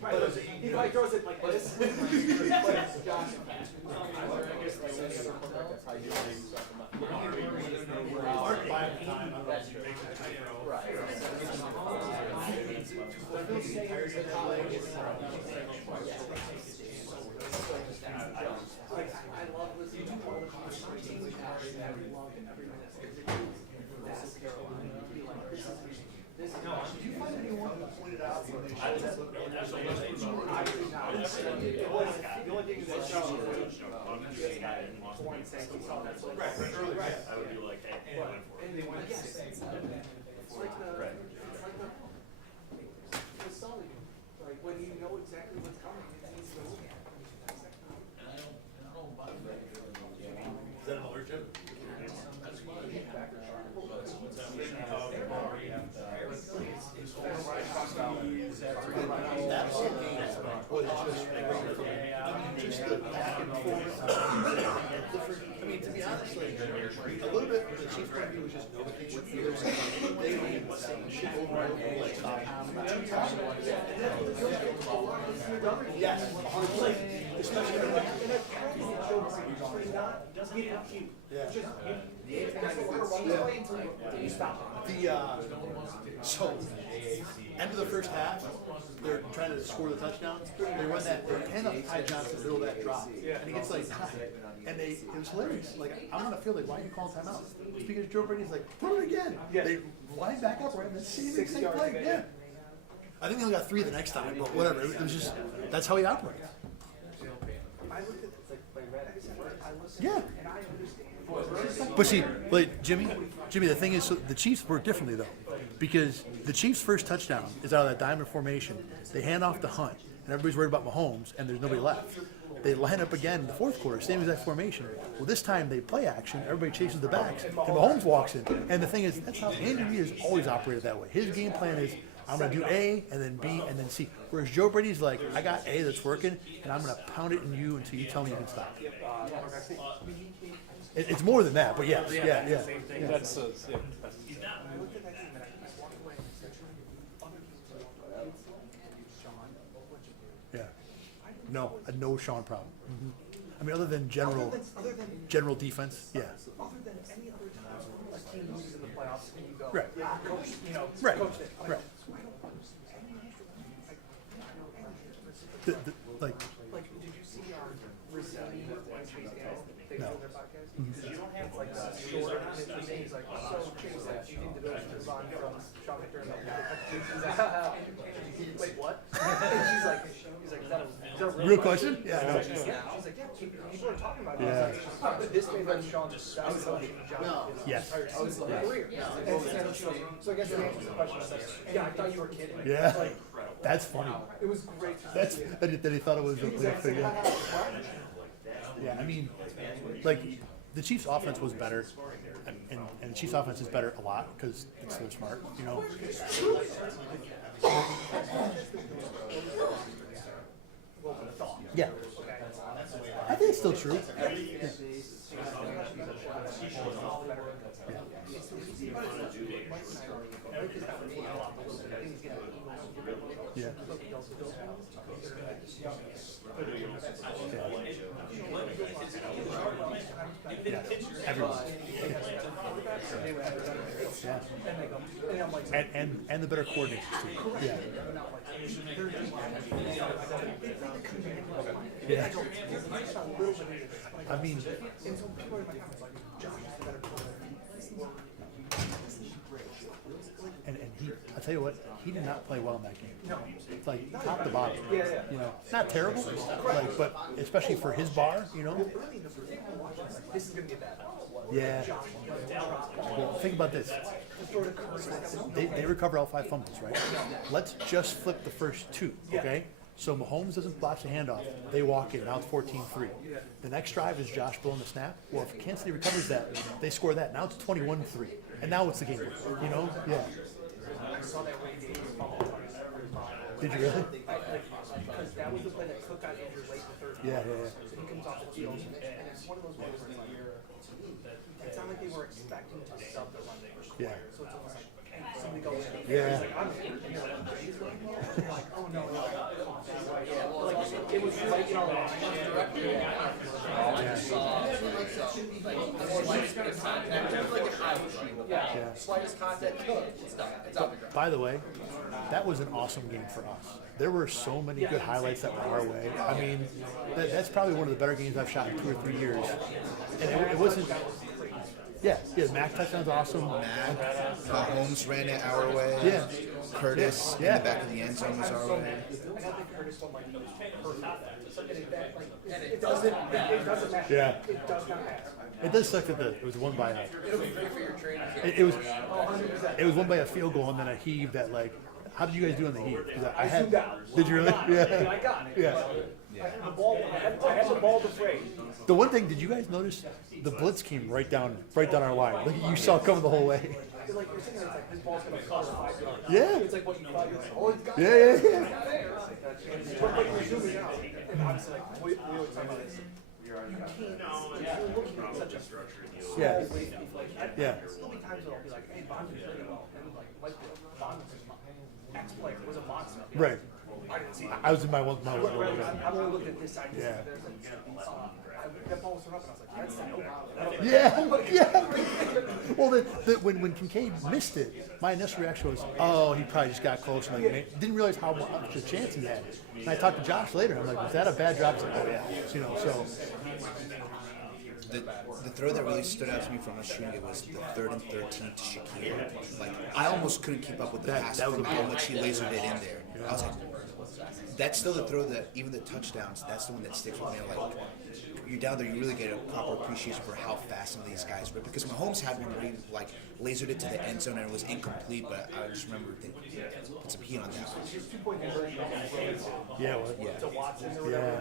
He probably throws it like this. I love listening to all the conversations we have and every minute. No, did you find anyone who pointed out when they showed that? The only thing that showed I would be like, hey, and they went, yes. It's like the solid, like when you know exactly what's coming, it needs to look at. Is that an allergen? Just the back and forth. I mean, to be honest, like, a little bit the Chiefs point of view was just notification feelers. They were saying shit over and over, like, yes, especially so end of the first half, they're trying to score the touchdown. They run that, they hand up Ty Johnson in the middle of that drop, and he gets like tied. And it was hilarious. Like, I'm on the field, like, why are you calling timeout? It's because Joe Brady's like, throw it again. They line back up right in the same exact play. Yeah. I think they only got 3 the next time, but whatever. It was just, that's how he operates. I looked at the play I listened Yeah. and I understand. But see, like Jimmy, the thing is, so the Chiefs work differently though, because the Chiefs' first touchdown is out of that diamond formation. They hand off to Hunt, and everybody's worried about Mahomes, and there's nobody left. They line up again in the fourth quarter, same exact formation. Well, this time they play action, everybody chases the backs, and Mahomes walks in. And the thing is, that's how Andy Reid has always operated that way. His game plan is, I'm going to do A, and then B, and then C. Whereas Joe Brady's like, I got A that's working, and I'm going to pound it in you until you tell me you can stop. It's more than that, but yes, yeah. That's Yeah. No, a no Sean problem. I mean, other than general defense, yeah. Other than any other time a team loses in the playoffs and you go, Right. yeah, coach, Right. coach it. Right. Like, Like, did you see Rossetti and Chase Daniel? They No. showed their podcast? Because you don't have like a short and he's like, so Chase, like, do you think the Bills should move on from Sean McDermott? He's like, wait, what? And he's like, is that a real question? Yeah. Yeah, she's like, yeah, people are talking about it. Yeah. This may let Sean just stop coaching John his Yes. entire career. And so I guess the answer to the question is that, yeah, I thought you were kidding. Yeah. Like, That's funny. it was great to That's see. that he thought it was a real thing. Yeah, I mean, like the Chiefs' offense was better, and the Chiefs' offense is better a lot because it's so smart, you know. Yeah, I think it's still true. Yeah. Yeah. Everyone. Yeah. And the better coordinators too. Yeah. Yeah. I mean, and he, I tell you what, he did not play well in that game. It's like top to bottom. You know, not terrible, like, but especially for his bar, you know. This is going to be bad. Yeah. Well, think about this. They recover all 5 fumbles, right? Let's just flip the first 2, okay? So Mahomes doesn't botch the handoff. They walk in. Now it's 14-3. The next drive is Josh blowing the snap. Well, if Kansas City recovers that, they score that. Now it's 21-3. And now it's the game. You know? Yeah. Did you really? Because that was the play that Cook got injured late in the third. Yeah. So he comes off the field, and it's one of those ones where it's not like they were expecting to sub the run for score. Yeah. So it's almost like, hey, somebody goes in. Yeah. He's like, I'm in. And you're like, oh no. It was right in our line. Yeah. Slightest contact, it's done. It's out the ground. By the way, that was an awesome game for us. There were so many good highlights that were our way. I mean, that's probably one of the better games I've shot in 2 or 3 years. And it wasn't. Yeah, Mac touchdown's awesome. Mahomes ran it our way. Yeah. Curtis in the back of the end zone was our way. I don't think Curtis won like it doesn't matter. Yeah. It does not matter. It does suck that it was won by a. It'll be great for your training. It was won by a field goal and then a heave that like. How did you guys do on the heave? 'Cause I I zoomed out. Did you really? I Yeah. got it. Yeah. I had the ball. I had the ball to frame. The one thing, did you guys notice the blitz came right down our line? Like you saw it coming the whole way. It's like you're sitting there, it's like this ball's gonna cover 5 yards. Yeah. It's like what you thought you were. Oh, it's got Yeah. But you're zooming out, and obviously, like we always talk about this. You can't. You're looking at such a Yeah. Like, Yeah. so many times it'll be like, hey, Bond is really well, and like Bond was X player was a monster. Right. I didn't see it. I was in my one. I'm only looking at this side. Yeah. There's like, that ball was thrown up, and I was like, that's the no. Yeah. Well, when Kincaid missed it, my initial reaction was, oh, he probably just got close and like, didn't realize how much a chance he had. And I talked to Josh later. I'm like, was that a bad drop? He's like, oh yeah. You know, so. The throw that really stood out to me from us shooting it was the 3rd and 13 to Shakir. Like I almost couldn't keep up with the pass from how much he lasered it in there. I was like, that's still the throw that even the touchdowns. That's the one that sticks with me. Like you're down there, you really get a proper appreciation for how fast some of these guys were. Because Mahomes had one where he like lasered it to the end zone and it was incomplete. But I just remember thinking, put some heat on that one. Yeah. Well, yeah.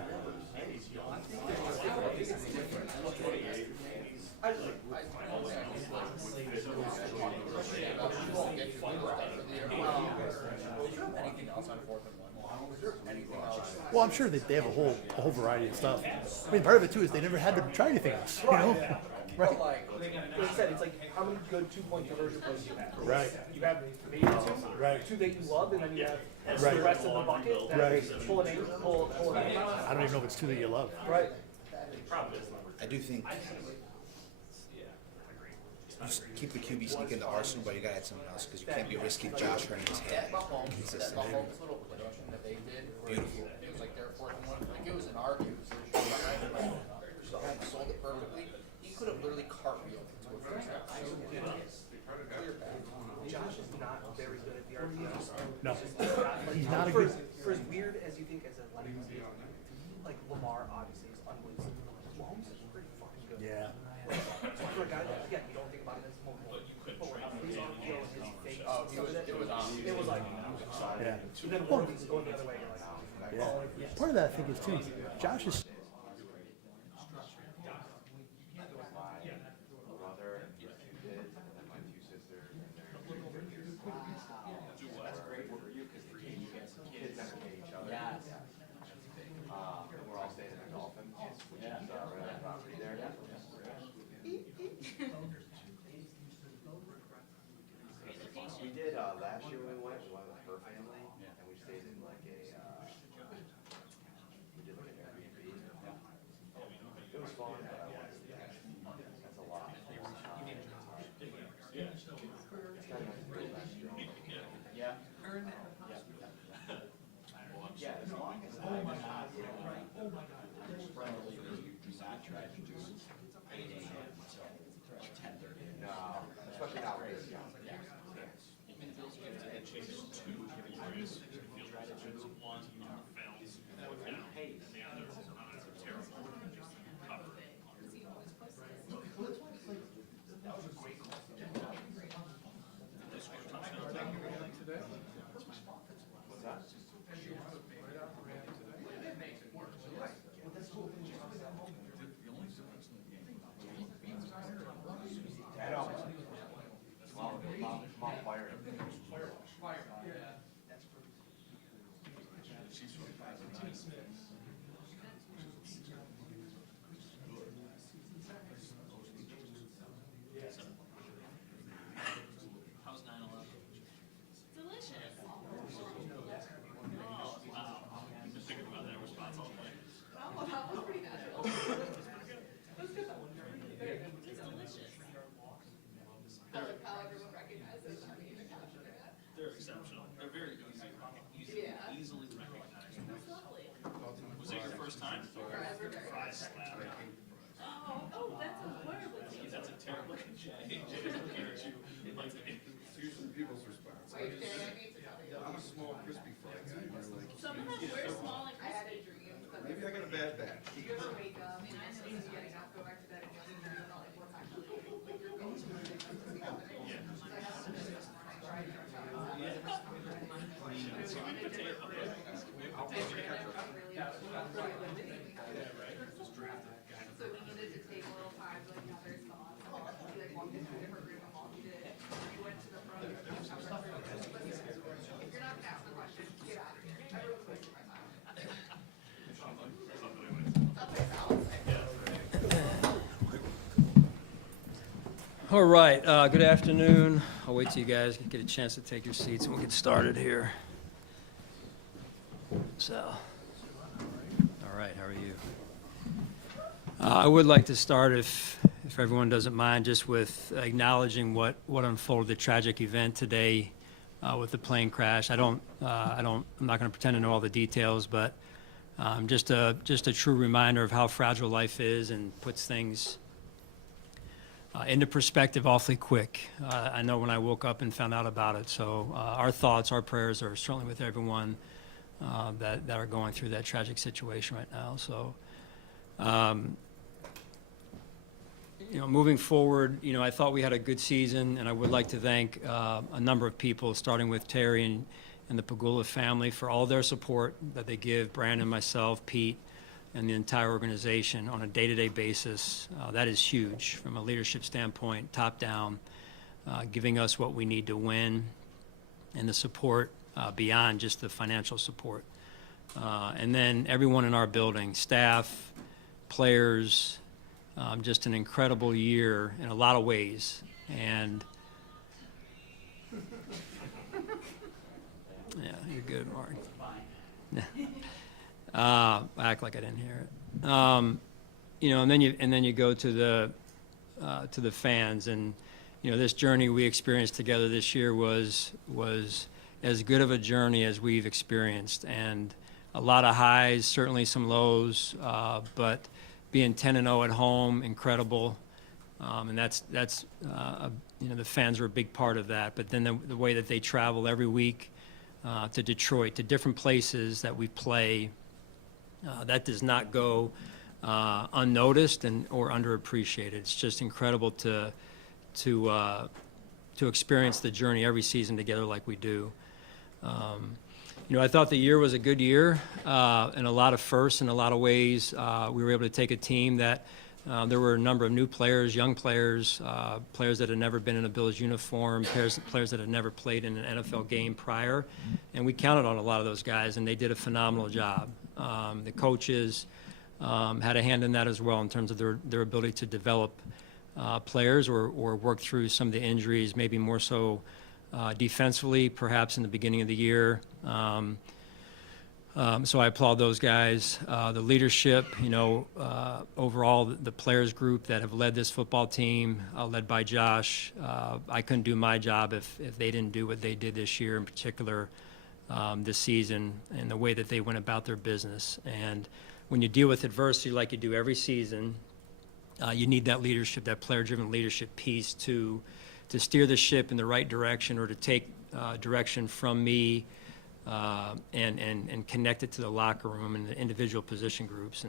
Well, I'm sure they have a whole variety of stuff. I mean, part of it too is they never had to try anything else. You know? Right. Like I said, it's like how many good 2-point conversion plays you have. Right. You have maybe 2, Right. 2 that you love, and then you have Right. the rest of the bucket that Right. pull it in, pull it out. I don't even know if it's 2 that you love. Right. I do think just keep the QB sneak in the arsenal, but you gotta add something else because you can't be risking Josh hurting his head consistently. Mahomes' little production that they did, Beautiful. it was like their 4th and 1. Like it was an argument. Mahomes sold it perfectly. He could have literally cartwheeled into a first down. Clear path. Josh is not very good at the RPOs. No. He's not a for, good- for as weird as you think as a like Lamar obviously is unbelievable. Mahomes is pretty fucking good. Yeah. For a guy that again you don't think about it as mobile. His RPO and his fake Oh, it was like Yeah. and then Worthy's going the other way. You're like, oh, Yeah. Part of that I think is too. Josh is. We did last year when we went with her family, and we stayed in like a we did like an Airbnb. All right, good afternoon. I'll wait till you guys get a chance to take your seats and we'll get started here. So, all right, how are you? I would like to start, if everyone doesn't mind, just with acknowledging what unfolded, the tragic event today with the plane crash. I'm not going to pretend to know all the details, but just a true reminder of how fragile life is and puts things into perspective awfully quick. I know when I woke up and found out about it. So our thoughts, our prayers are certainly with everyone that are going through that tragic situation right now. So, moving forward, I thought we had a good season, and I would like to thank a number of people, starting with Terry and the Pagula family, for all their support that they give Brandon, myself, Pete, and the entire organization on a day-to-day basis. That is huge from a leadership standpoint, top down, giving us what we need to win, and the support beyond just the financial support. And then everyone in our building, staff, players, just an incredible year in a lot of ways. And yeah, you're good, Mark. I act like I didn't hear it. And then you go to the fans, and this journey we experienced together this year was as good of a journey as we've experienced, and a lot of highs, certainly some lows, but being 10-0 at home, incredible, and that's the fans are a big part of that. But then the way that they travel every week to Detroit, to different places that we play. That does not go unnoticed or underappreciated. It's just incredible to experience the journey every season together like we do. I thought the year was a good year in a lot of firsts, in a lot of ways. We were able to take a team that there were a number of new players, young players, players that had never been in a Bills uniform, players that had never played in an NFL game prior, and we counted on a lot of those guys, and they did a phenomenal job. The coaches had a hand in that as well in terms of their ability to develop players or work through some of the injuries, maybe more so defensively, perhaps in the beginning of the year. So I applaud those guys. The leadership, overall, the players group that have led this football team, led by Josh. I couldn't do my job if they didn't do what they did this year, in particular this season, and the way that they went about their business. And when you deal with adversity like you do every season, you need that leadership, that player-driven leadership piece to steer the ship in the right direction, or to take direction from me and connect it to the locker room and the individual position groups.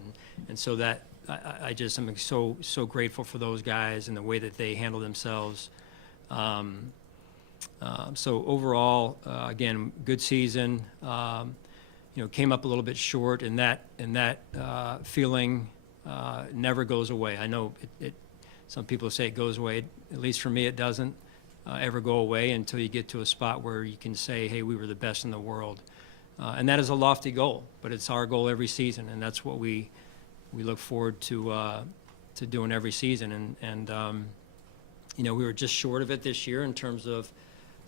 And so that I just am so grateful for those guys and the way that they handle themselves. So overall, again, good season. Came up a little bit short, and that feeling never goes away. I know some people say it goes away. At least for me, it doesn't ever go away until you get to a spot where you can say, hey, we were the best in the world. And that is a lofty goal, but it's our goal every season, and that's what we look forward to doing every season. And we were just short of it this year in terms of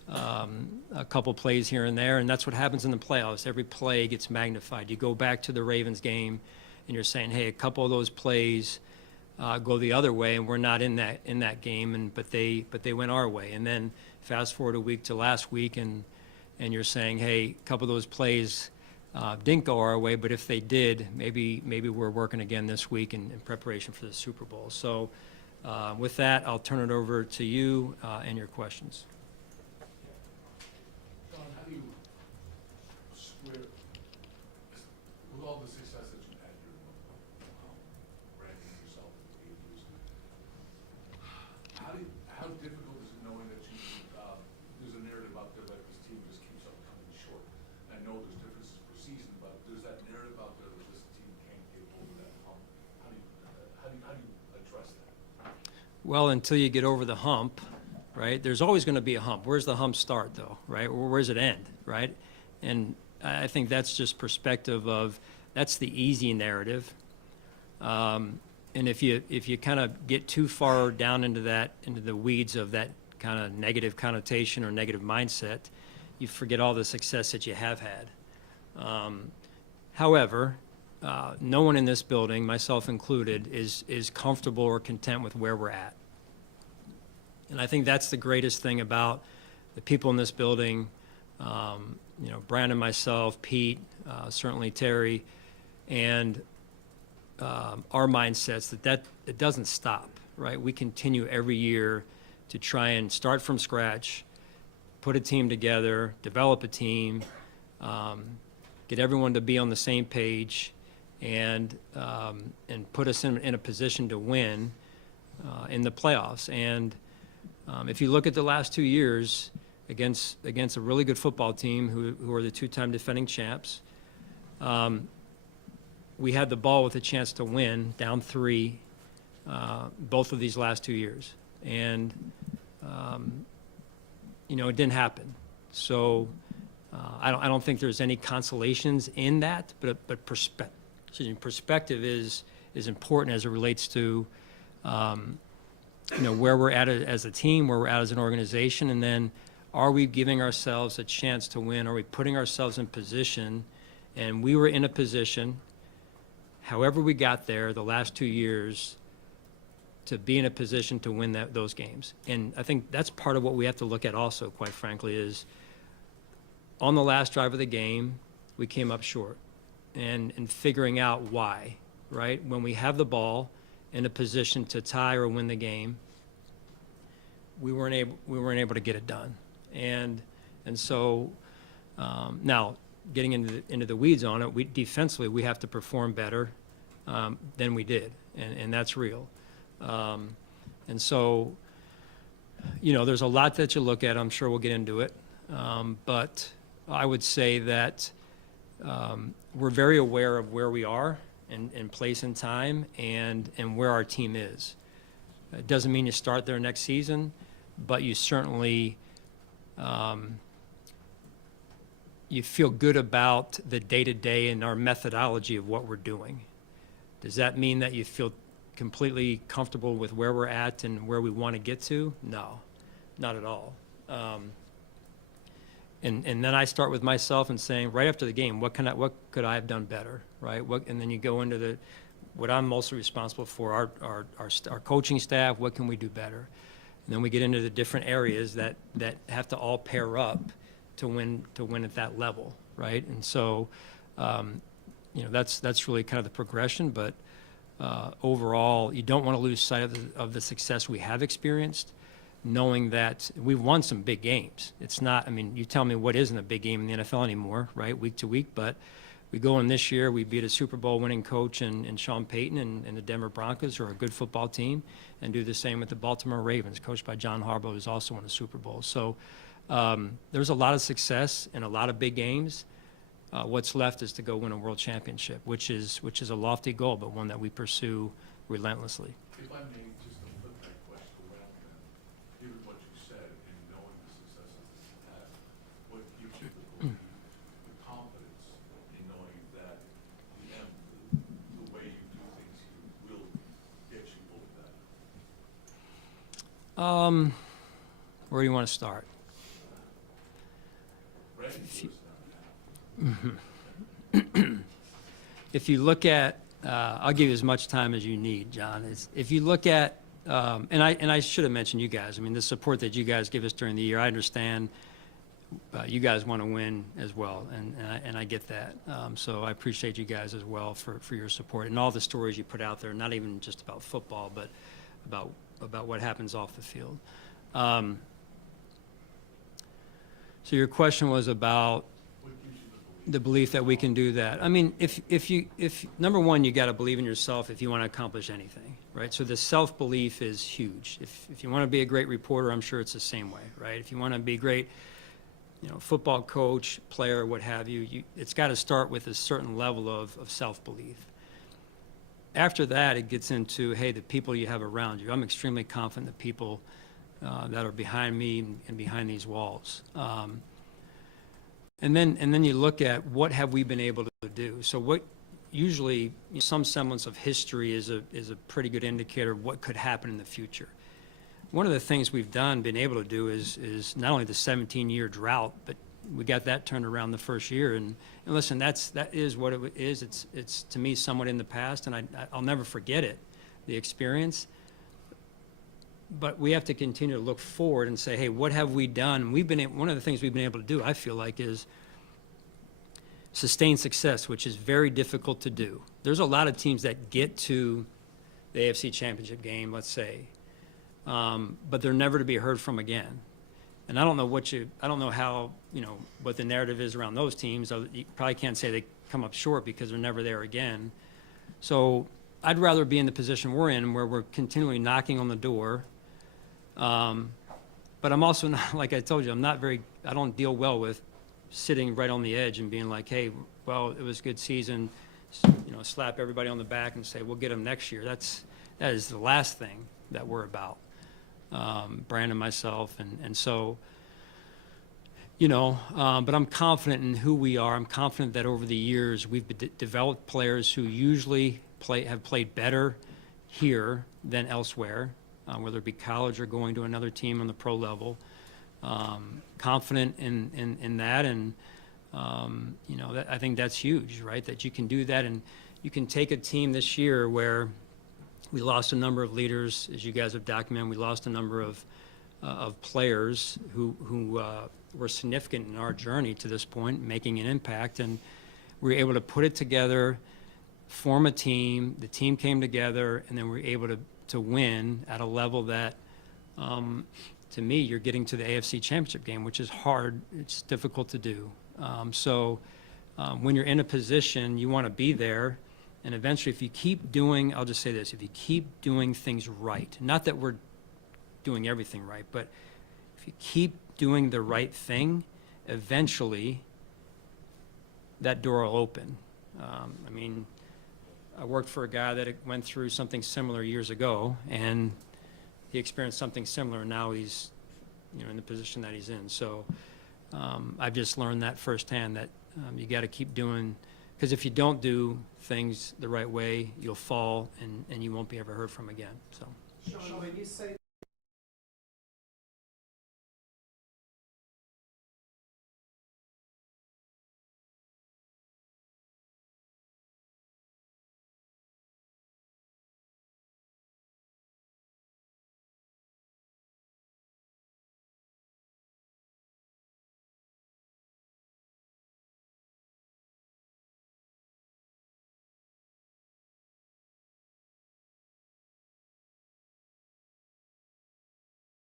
a couple plays here and there, and that's what happens in the playoffs. Every play gets magnified. You go back to the Ravens game, and you're saying, hey, a couple of those plays go the other way, and we're not in that game, but they went our way. And then fast forward a week to last week, and you're saying, hey, a couple of those plays didn't go our way, but if they did, maybe we're working again this week in preparation for the Super Bowl. So with that, I'll turn it over to you and your questions. Sean, how do you square, with all the success that you've had here, ranking yourself as the Patriots, how difficult is it knowing that there's a narrative out there that this team just keeps on coming short? I know there's differences per season, but there's that narrative out there that this team can't get over that hump. How do you address that? Well, until you get over the hump, right? There's always going to be a hump. Where's the hump start, though, right? Or where's it end, right? And I think that's just perspective of that's the easy narrative. and if you kind of get too far down into the weeds of that kind of negative connotation or negative mindset, you forget all the success that you have had. However, no one in this building, myself included, is comfortable or content with where we're at. And I think that's the greatest thing about the people in this building, Brandon, myself, Pete, certainly Terry, and our mindsets that it doesn't stop, right? We continue every year to try and start from scratch, put a team together, develop a team, get everyone to be on the same page, and put us in a position to win in the playoffs. And if you look at the last 2 years against a really good football team who are the two-time defending champs, we had the ball with a chance to win, down 3, both of these last 2 years. And, it didn't happen. So I don't think there's any consolations in that, but perspective is important as it relates to, where we're at as a team, where we're at as an organization, and then are we giving ourselves a chance to win? Are we putting ourselves in position? And we were in a position, however we got there the last 2 years, to be in a position to win those games. And I think that's part of what we have to look at also, quite frankly, is on the last drive of the game, we came up short. And figuring out why, right? When we have the ball in a position to tie or win the game, we weren't able to get it done. And so now getting into the weeds on it, defensively we have to perform better than we did, and that's real. And so, there's a lot that you look at. I'm sure we'll get into it, but I would say that we're very aware of where we are in place and time, and where our team is. It doesn't mean you start there next season, but you certainly you feel good about the day-to-day and our methodology of what we're doing. Does that mean that you feel completely comfortable with where we're at and where we want to get to? No, not at all. And then I start with myself and saying, right after the game, what could I have done better, right? And then you go into what I'm mostly responsible for, our coaching staff. What can we do better? And then we get into the different areas that have to all pair up to win at that level, right? And so, that's really kind of the progression. But overall, you don't want to lose sight of the success we have experienced, knowing that we've won some big games. It's not, you tell me what isn't a big game in the NFL anymore, right, week to week, but we go in this year, we beat a Super Bowl winning coach in Sean Payton and the Denver Broncos, who are a good football team, and do the same with the Baltimore Ravens, coached by John Harbaugh, who's also won a Super Bowl. So there's a lot of success and a lot of big games. What's left is to go win a world championship, which is a lofty goal, but one that we pursue relentlessly. If I may, just to flip that question around, given what you said and knowing the successes that you had, what gives you the confidence in knowing that the way you do things will get you over that? Where do you want to start? If you look at, I'll give you as much time as you need, John. If you look at, and I should have mentioned you guys. The support that you guys give us during the year, I understand you guys want to win as well, and I get that. So I appreciate you guys as well for your support and all the stories you put out there, not even just about football, but about what happens off the field. So your question was about the belief that we can do that. If number one, you got to believe in yourself if you want to accomplish anything, right? So the self-belief is huge. If you want to be a great reporter, I'm sure it's the same way, right? If you want to be a great, football coach, player, what have you, it's got to start with a certain level of self-belief. After that, it gets into, hey, the people you have around you. I'm extremely confident the people that are behind me and behind these walls. And then you look at what have we been able to do. So what, usually some semblance of history is a pretty good indicator of what could happen in the future. One of the things we've been able to do is not only the 17-year drought, but we got that turned around the first year. And listen, that is what it is. It's to me somewhat in the past, and I'll never forget it, the experience. But we have to continue to look forward and say, hey, what have we done? One of the things we've been able to do, I feel like, is sustain success, which is very difficult to do. There's a lot of teams that get to the AFC Championship game, let's say, but they're never to be heard from again. And I don't know how, what the narrative is around those teams. You probably can't say they come up short because they're never there again. So I'd rather be in the position we're in, where we're continually knocking on the door. But I'm also not, like I told you, I don't deal well with sitting right on the edge and being like, hey, well, it was a good season, slap everybody on the back and say, we'll get them next year. That is the last thing that we're about, Brandon, myself. And so, but I'm confident in who we are. I'm confident that over the years we've developed players who usually have played better here than elsewhere, whether it be college or going to another team on the pro level. Confident in that, and I think that's huge, right? That you can do that, and you can take a team this year where we lost a number of leaders, as you guys have documented. We lost a number of players who were significant in our journey to this point, making an impact, and we were able to put it together, form a team. The team came together, and then we were able to win at a level that. To me, you're getting to the AFC Championship game, which is hard. It's difficult to do. So when you're in a position, you want to be there. And eventually, if you keep doing, I'll just say this, if you keep doing things right, not that we're doing everything right, but if you keep doing the right thing, eventually that door will open. I worked for a guy that went through something similar years ago, and he experienced something similar, and now he's, in the position that he's in. So I've just learned that firsthand, that you got to keep doing, because if you don't do things the right way, you'll fall, and you won't be ever heard from again. So. Sean, when you say